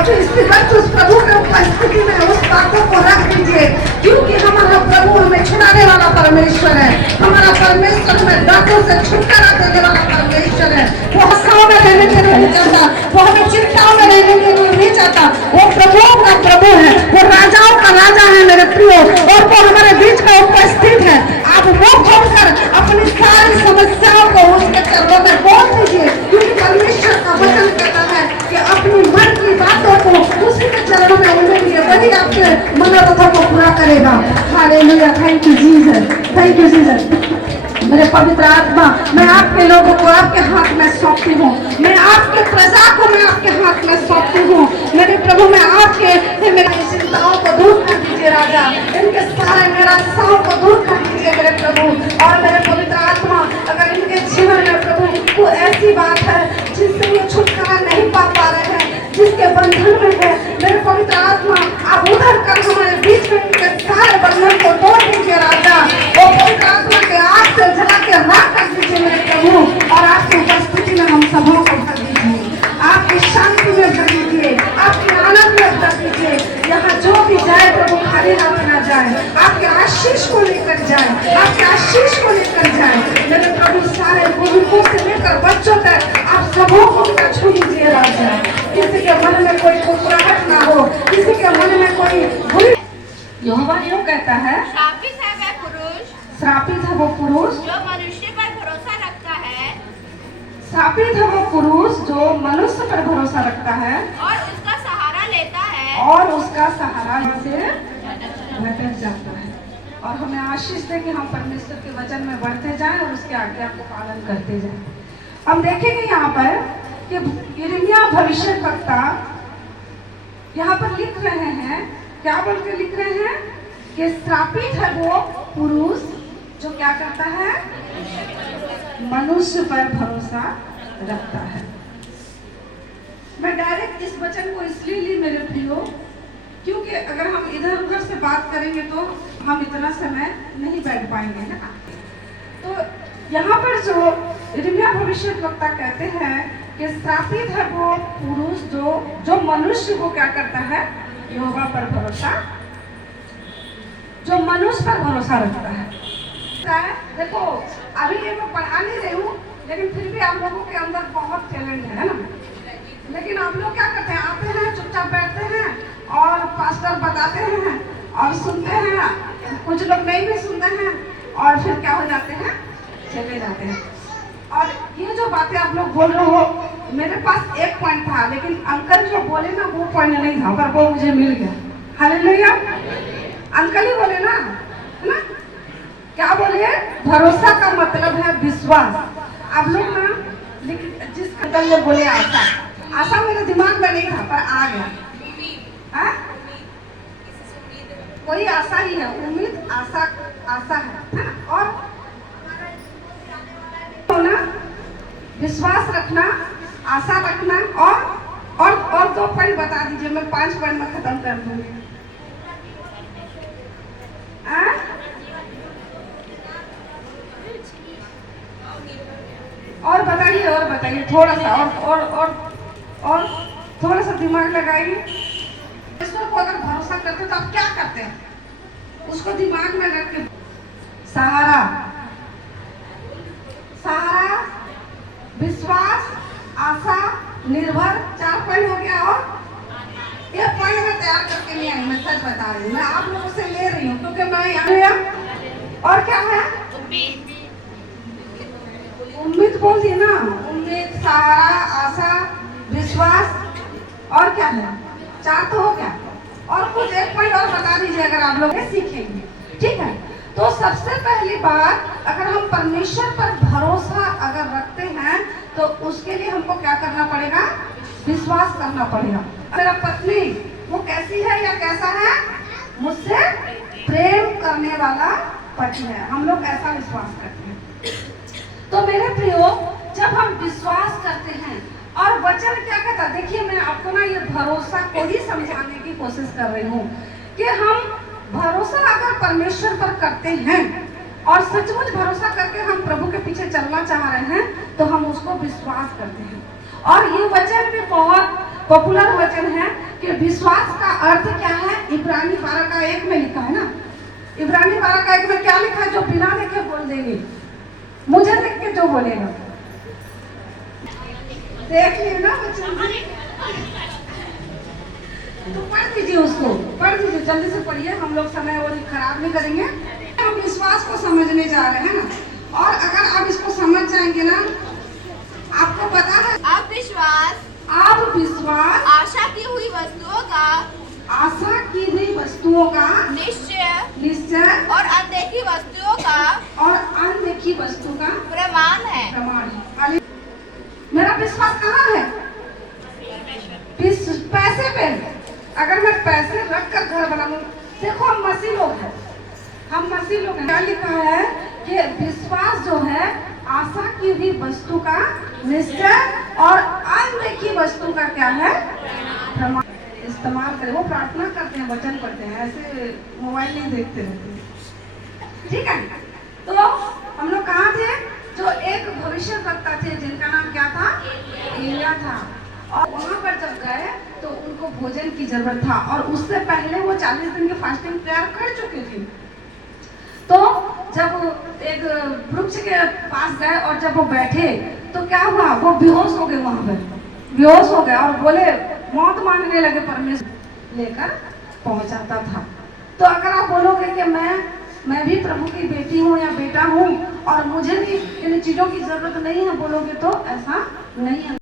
अभी इसी वक्त उस प्रभु के उपस्थिति में उस बातों को रख दीजिए, क्योंकि हमारा प्रभु हमें छुड़ाने वाला परमेश्वर है। हमारा परमेश्वर हमें डांटों से छुटकारा देने वाला परमेश्वर है। वो हंसाओं में रहने के लिए नहीं चाहता, वो हमें चिंताओं में रहने के लिए नहीं चाहता। वो प्रभुओं का प्रभु है, वो राजाओं का राजा है मेरे प्रियो, और वो हमारे बीच में उपस्थित है। आप वो खोलकर अपनी सारी समस्याओं को उसके चरणों में बोल दीजिए, क्योंकि परमेश्वर का वचन कहता है कि अपनी मन की बातों को उसी के चरणों में उल्लेखिए, वही आपके मनोरथों को पूरा करेगा। Hallelujah, thank you Jesus, thank you Jesus. मेरे पवित्र आत्मा, मैं आपके लोगों को आपके हाथ में सौंपती हूँ, मैं आपके प्रजा को मैं आपके हाथ में सौंपती हूँ। मेरे प्रभु, मैं आपके मेरी चिंताओं को दूर कर दीजिए राजा, इनके सारे निराशाओं को दूर कर दीजिए मेरे प्रभु। और मेरे पवित्र आत्मा, अगर इनके जीवन में प्रभु कोई ऐसी बात है जिससे ये छुटकारा नहीं पा रहे हैं, जिसके बंधन में है, मेरे पवित्र आत्मा आप उधर कर हमारे बीच में इनके सारे बंधन को तोड़ दीजिए राजा। वो पवित्र आत्मा के आग से जला के राख कर दीजिए मेरे प्रभु, और आपकी उपस्थिति में हम सबों को भर दीजिए, आपकी शांति में भर दीजिए, आपके आनंद में भर दीजिए। यहाँ जो भी जाए प्रभु खाली हाथ न जाए, आपके आशीष को लेकर जाए, आपके आशीष को लेकर जाए मेरे प्रभु। सारे बुजुर्गों से लेकर बच्चों तक आप सबों को छू लीजिए राजा। किसी के मन में कोई कुकराहट ना हो, किसी के मन में कोई बुरी। यहोवा यूं कहता है, श्रापित है वह पुरुष, श्रापित है वो पुरुष जो मनुष्य पर भरोसा रखता है, श्रापित है वो पुरुष जो मनुष्य पर भरोसा रखता है और उसका सहारा लेता है, और उसका सहारा से भटक जाता है। और हमें आशीष दे कि हम परमेश्वर के वचन में बढ़ते जाएं और उसके आज्ञा को पालन करते जाएं। हम देखेंगे यहाँ पर कि यिर्मयाह भविष्यवक्ता यहाँ पर लिख रहे हैं, क्या बोल के लिख रहे हैं कि श्रापित है वो पुरुष जो क्या करता है, मनुष्य पर भरोसा रखता है। मैं डायरेक्ट इस वचन को इसलिए ली मेरे प्रियो, क्योंकि अगर हम इधर उधर से बात करेंगे तो हम इतना समय नहीं बैठ पाएंगे, है ना। तो यहाँ पर जो यिर्मयाह भविष्यवक्ता कहते हैं कि श्रापित है वो पुरुष जो मनुष्य को क्या करता है, यहोवा पर भरोसा, जो मनुष्य पर भरोसा रखता है। देखो अभी ये मैं पढ़ा नहीं रही हूँ, लेकिन फिर भी आप लोगों के अंदर बहुत टैलेंट है ना। लेकिन आप लोग क्या करते हैं, आते हैं चुपचाप बैठते हैं और पास्टर बताते हैं और सुनते हैं, कुछ लोग नहीं भी सुनते हैं और फिर क्या हो जाते हैं, चले जाते हैं। और ये जो बातें आप लोग बोल रहे हो, मेरे पास एक पॉइंट था, लेकिन अंकल जो बोले ना वो पॉइंट नहीं था, पर वो मुझे मिल गया। हालेलुया, अंकल ही बोले ना, है ना। क्या बोले, भरोसा का मतलब है विश्वास। आप लोग ना जिस अंकल ने बोले आशा, आशा मेरे दिमाग में नहीं था पर आ गया। हाँ? कोई आशा ही है, उम्मीद आशा, आशा है ना। और होना, विश्वास रखना, आशा रखना, और 2 पॉइंट बता दीजिए, मैं 5 पॉइंट में खत्म कर दूंगी। और बताइए थोड़ा सा और थोड़ा सा दिमाग लगाइए। ईश्वर को अगर भरोसा करते तो आप क्या करते हैं, उसको दिमाग में रख के सहारा, विश्वास, आशा, निर्भर, 4 पॉइंट हो गया। और ये पॉइंट मैं तैयार करके नहीं आई, मैं सच बता रही हूँ, मैं आप लोगों से ले रही हूँ क्योंकि मैं यहाँ। और क्या है, उम्मीद बोल दी ना, उम्मीद, सहारा, आशा, विश्वास, और क्या है, 4 तो हो गया। और कुछ 1 पॉइंट और बता दीजिए अगर आप लोग सीखेंगे, ठीक है। तो सबसे पहली बात, अगर हम परमेश्वर पर भरोसा अगर रखते हैं तो उसके लिए हमको क्या करना पड़ेगा, विश्वास करना पड़ेगा। मेरा पत्नी वो कैसी है या कैसा है, मुझसे प्रेम करने वाला पति है, हम लोग ऐसा विश्वास करते हैं। तो मेरे प्रियो, जब हम विश्वास करते हैं, और वचन क्या कहता, देखिए मैं आपको ना ये भरोसा को ही समझाने की कोशिश कर रही हूँ कि हम भरोसा अगर परमेश्वर पर करते हैं और सचमुच भरोसा करके हम प्रभु के पीछे चलना चाह रहे हैं तो हम उसको विश्वास करते हैं। और ये वचन भी बहुत पॉपुलर वचन है कि विश्वास का अर्थ क्या है। इब्रानी 12:1 में लिखा है ना, इब्रानी 12:1 में क्या लिखा है, जो बिना देखे बोल देंगे, मुझे देख के जो बोलेगा। देख लिया ना बच्चे, तो पढ़ दीजिए, उसको पढ़ दीजिए, जल्दी से पढ़िए, हम लोग समय और खराब नहीं करेंगे। हम विश्वास को समझने जा रहे हैं ना, और अगर आप इसको समझ जाएंगे ना, आपको पता है अब विश्वास आशा की हुई वस्तुओं का निश्चय और अनदेखी वस्तुओं का प्रमाण है। मेरा विश्वास कहाँ है? पैसे पे। अगर मैं पैसे रख कर घर बनाऊं, देखो हम मसीह लोग हैं, क्या लिखा है कि विश्वास जो है आशा की हुई वस्तु का निश्चय और अनदेखी वस्तु का क्या है, प्रमाण। इस्तेमाल करें, वो प्रार्थना करते हैं, वचन पढ़ते हैं, ऐसे मोबाइल नहीं देखते रहते, ठीक है। तो हम लोग कहाँ थे? जो एक भविष्यवक्ता थे जिनका नाम क्या था, एलिया था, और वहाँ पर जब गए तो उनको भोजन की जरूरत था, और उससे पहले वो 40 दिन के फास्टिंग तैयार कर चुके थे। तो जब एक वृक्ष के पास गए और जब वो बैठे तो क्या हुआ, वो बेहोश हो गए, वहां पर बेहोश हो गए और बोले, मौत मांगने लगे, परमेश्वर लेकर पहुंचाता था। तो अगर आप बोलोगे कि मैं भी प्रभु की बेटी हूँ या बेटा हूँ और मुझे भी इन चीजों की जरूरत नहीं है, बोलोगे तो ऐसा नहीं है।